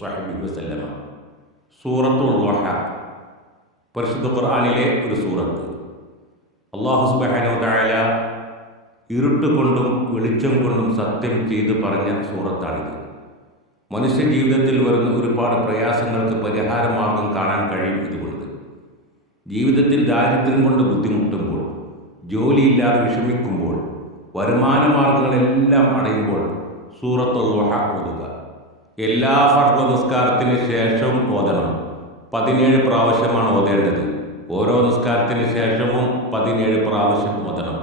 വസ്വഹ്ബിഹി വസല്ലമ. സൂറത്തുൽ ളുഹ, പരിശുദ്ധ ഖുർആനിലെ ഒരു സൂറത്ത്. അല്ലാഹു സുബ്ഹാനഹു വ തആല ഇരുട്ട് കൊണ്ടും വെളിച്ചം കൊണ്ടും സത്യം ചെയ്ത് പറഞ്ഞ സൂറത്താണിത്. മനുഷ്യ ജീവിതത്തിൽ വരുന്ന ഒരുപാട് പ്രയാസങ്ങൾക്ക് പരിഹാരമാർഗം കാണാൻ കഴിയും. ഇതുകൊണ്ട് ജീവിതത്തിൽ ദാരിദ്ര്യം കൊണ്ട് ബുദ്ധിമുട്ടുമ്പോൾ, ജോലിയില്ലാതെ വിഷമിക്കുമ്പോൾ, വരുമാന മാർഗങ്ങളെല്ലാം അടയുമ്പോൾ സൂറത്തുൽ ളുഹ ഓതുക. എല്ലാ ഫർദ് നിസ്കാരത്തിന് ശേഷവും ഓതണം. 17 പ്രാവശ്യമാണ് ഓതേണ്ടത്. ഓരോ നിസ്കാരത്തിന് ശേഷവും 17 പ്രാവശ്യം ഓതണം.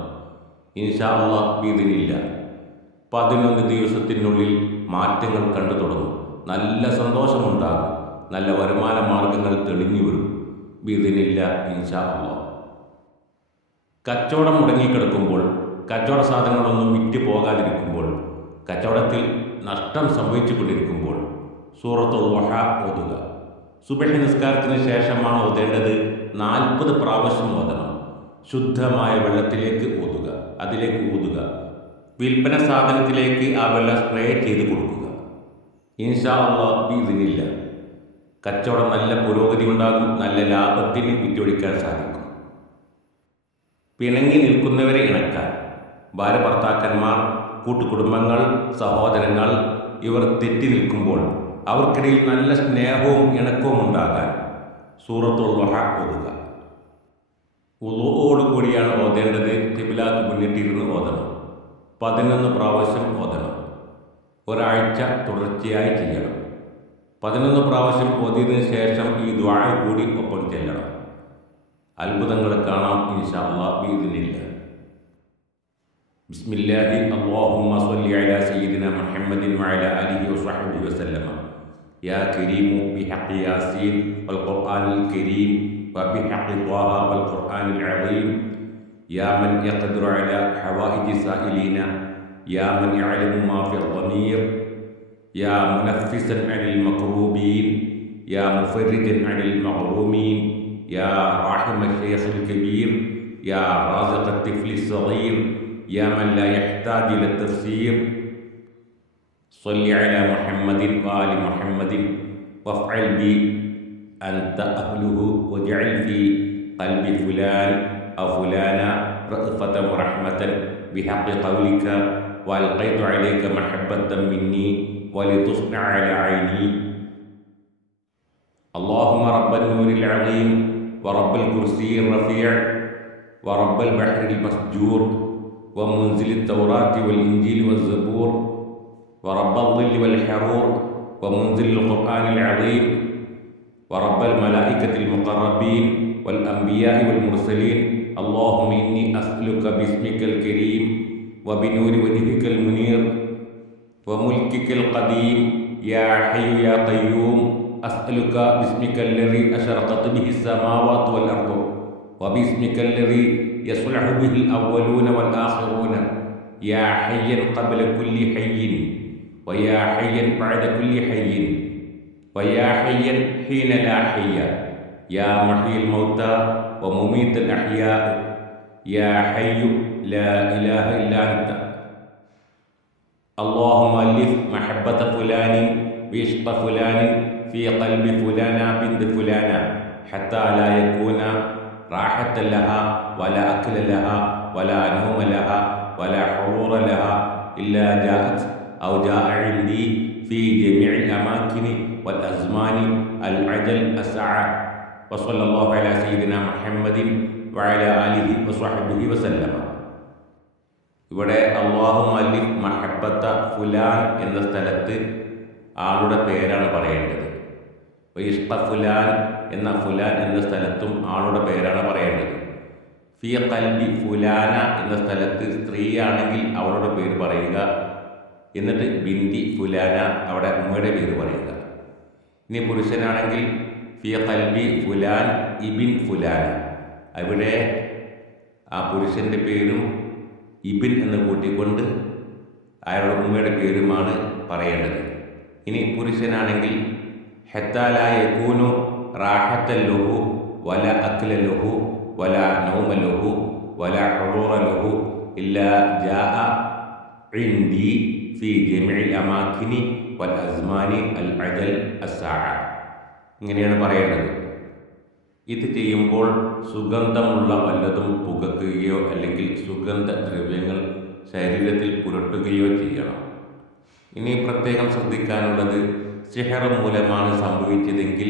ഇൻഷാ അല്ലാഹ് ബിഇദ്നില്ല 11 ദിവസത്തിനുള്ളിൽ മാറ്റങ്ങൾ കണ്ടു തുടങ്ങും. നല്ല സന്തോഷമുണ്ടാകും. നല്ല വരുമാന മാർഗങ്ങൾ തെളിഞ്ഞു വരും. ബിഇദ്നില്ല ഇൻഷാ അല്ലാഹ്. കച്ചവടം മുടങ്ങിക്കിടക്കുമ്പോൾ, കച്ചവട സാധനങ്ങളൊന്നും വിറ്റ് പോകാതിരിക്കുമ്പോൾ, കച്ചവടത്തിൽ നഷ്ടം സംഭവിച്ചു കൊണ്ടിരിക്കുമ്പോൾ സൂറത്തുൽ ളുഹ ഓതുക. സുബ്ഹി നിസ്കാരത്തിന് ശേഷമാണ് ഓതേണ്ടത്. 40 പ്രാവശ്യം ഓതണം. ശുദ്ധമായ വെള്ളത്തിലേക്ക് ഓതുക, അതിലേക്ക് ഊതുക. വിൽപ്പന സാധനത്തിലേക്ക് ആ വെള്ളം സ്പ്രേ ചെയ്ത് കൊടുക്കുക. ഇൻഷാ അല്ലാഹ് ബിഇദ്നില്ല കച്ചവടം നല്ല പുരോഗതി ഉണ്ടാകും. നല്ല ലാഭത്തിന് വിറ്റൊഴിക്കാൻ സാധിക്കും. പിണങ്ങി നിൽക്കുന്നവരെ ഇണക്കാൻ, ഭാര്യ ഭർത്താക്കന്മാർ, കൂട്ടുകുടുംബങ്ങൾ, സഹോദരങ്ങൾ ഇവർ തെറ്റി നിൽക്കുമ്പോൾ അവർക്കിടയിൽ നല്ല സ്നേഹവും ഇണക്കവും ഉണ്ടാകാൻ സൂറത്തുൽ ളുഹ ഓതുക. വുളൂഓട് കൂടിയാണ് ഓതേണ്ടത്. ഖിബ്ലക്ക് മുന്നിട്ടിരുന്ന് ഓതണം. 11 പ്രാവശ്യം ഓതണം. ഒരാഴ്ച തുടർച്ചയായി ചെയ്യണം. 11 പ്രാവശ്യം ഓതിയതിനു ശേഷം ഈ ദുആ കൂടി ഒപ്പം ചെല്ലണം. അത്ഭുതങ്ങൾ കാണാം ഇൻഷാ അല്ലാഹ് ബിഇദ്നില്ല. ബിസ്മില്ലാഹി അല്ലാഹുമ്മ സ്വല്ലി അലാ സയ്യിദിനാ മുഹമ്മദിൻ വഅലാ ആലിഹി വസ്വഹ്ബിഹി വസല്ലമ. യാ കരീമു ബിഹഖി യാസീൻ വൽ ഖുർആനിൽ കരീം വബിഹഖി ത്വാഹ വൽ ഖുർആനിൽ അദീം. യാ മൻ യഖ്ദിറു അലാ ഹവായിജി സായിലീന. യാ മൻ യഅലമു മാ ഫി ളമീർ. യാ മുനഫിസൻ അനിൽ മക്റൂബീൻ. യാ മുഫർരിജൻ അനിൽ മഗ്റൂമീൻ. യാ റാഹിമ ശൈഖിൽ കബീർ. യാ റാസിഖ തിഫ്ലി സഗീർ. യാ മൻ ലാ യഹ്താജു ഇല തഫ്സീർ. സ്വല്ലി അലാ മുഹമ്മദിൻ വആലി മുഹമ്മദിൻ വഫ്അൽ ബി അൻത അഹ്ലുഹു വജഅൽ ഫീ ഖൽബി ഫുലാൻ ഔ ഫുലാന റഅഫതൻ വറഹ്മതൻ ബിഹഖി ഖൗലിക വഅൽഖൈതു അലൈക മഹബ്ബതൻ മിന്നി വലിതുസ്ന അലാ ഐനി. اللهم رب النور العظيم ورب الكرسي الرفيع ورب البحر المسجور ومنزل التوراة والإنجيل والزبور ورب الظل والحرور ومنزل القرآن العظيم ورب الملائكة المقربين والأنبياء والمرسلين. اللهم إني أسألك باسمك الكريم وبنور وجهك المنير وملكك القديم يا حي يا قيوم. أسألك باسمك الذي أشرقت به السماوات والأرض وباسمك الذي يصلح به الأولون والآخرون. يا حيا قبل كل حي ويا حيا بعد كل حي ويا حيا حين لا حي. يا محيي الموتى ومميت الأحياء. يا حي لا إله إلا أنت. اللهم ألف محبة فلان وعشق فلان في قلب فلانة بنت فلانة حتى لا يكون راحة لها ولا أكل لها ولا نوم لها ولا حضور لها إلا جاءت أو جاء عندي في جميع الأماكن والأزمان العجل الساعة. وصلى الله على سيدنا محمد وعلى آله وصحبه وسلم. ഇവിടെ അല്ലാഹുമ്മ അലിഫ് മഹബ്ബത്ത ഫുലാൻ എന്ന സ്ഥലത്ത് ആളുടെ പേരാണ് പറയേണ്ടത്. ഇഷ്ഖ ഫുലാൻ എന്ന സ്ഥലത്തും ആളുടെ പേരാണ് പറയേണ്ടത്. ഫി ഖൽബി ഫുലാന എന്ന സ്ഥലത്ത് സ്ത്രീയാണെങ്കിൽ അവളുടെ പേര് പറയുക. എന്നിട്ട് ബിന്തി ഫുലാന അവിടെ ഉമ്മയുടെ പേര് പറയുക. ഇനി പുരുഷനാണെങ്കിൽ ഫി ഖൽബി ഫുലാൻ ഇബിൻ ഫുലാന, അവിടെ ആ പുരുഷൻ്റെ പേരും ഇബിൻ എന്ന് കൂട്ടിക്കൊണ്ട് അയാളുടെ ഉമ്മയുടെ പേരുമാണ് പറയേണ്ടത്. ഇനി പുരുഷനാണെങ്കിൽ ഹത്താ ലാ യകൂനു റാഹത്തൻ ലഹു വല അക്ല ലഹു വല നൗമ ലഹു വല ഹുദൂറ ലഹു ഇല്ലാ ജാഅ ഇൻദി ഫി ജമീഇൽ അമാകിനി വൽ അസ്മാനി അൽ അദൽ അസ്സാഅ. ഇങ്ങനെയാണ് പറയേണ്ടത്. ഇത് ചെയ്യുമ്പോൾ സുഗന്ധമുള്ള വല്ലതും പുകക്കുകയോ അല്ലെങ്കിൽ സുഗന്ധദ്രവ്യങ്ങൾ ശരീരത്തിൽ പുരട്ടുകയോ ചെയ്യണം. ഇനി പ്രത്യേകം ശ്രദ്ധിക്കാനുള്ളത്, സിഹർ മൂലമാണ് സംഭവിച്ചതെങ്കിൽ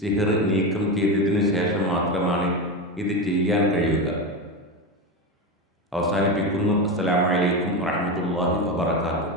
സിഹർ നീക്കം ചെയ്തതിനു ശേഷം മാത്രമാണ് ഇത് ചെയ്യാൻ കഴിയുക. അവസാനിപ്പിക്കുന്നു. അസ്സലാമു അലൈക്കും വറഹ്മത്തുള്ളാഹി വബറകാതുഹു.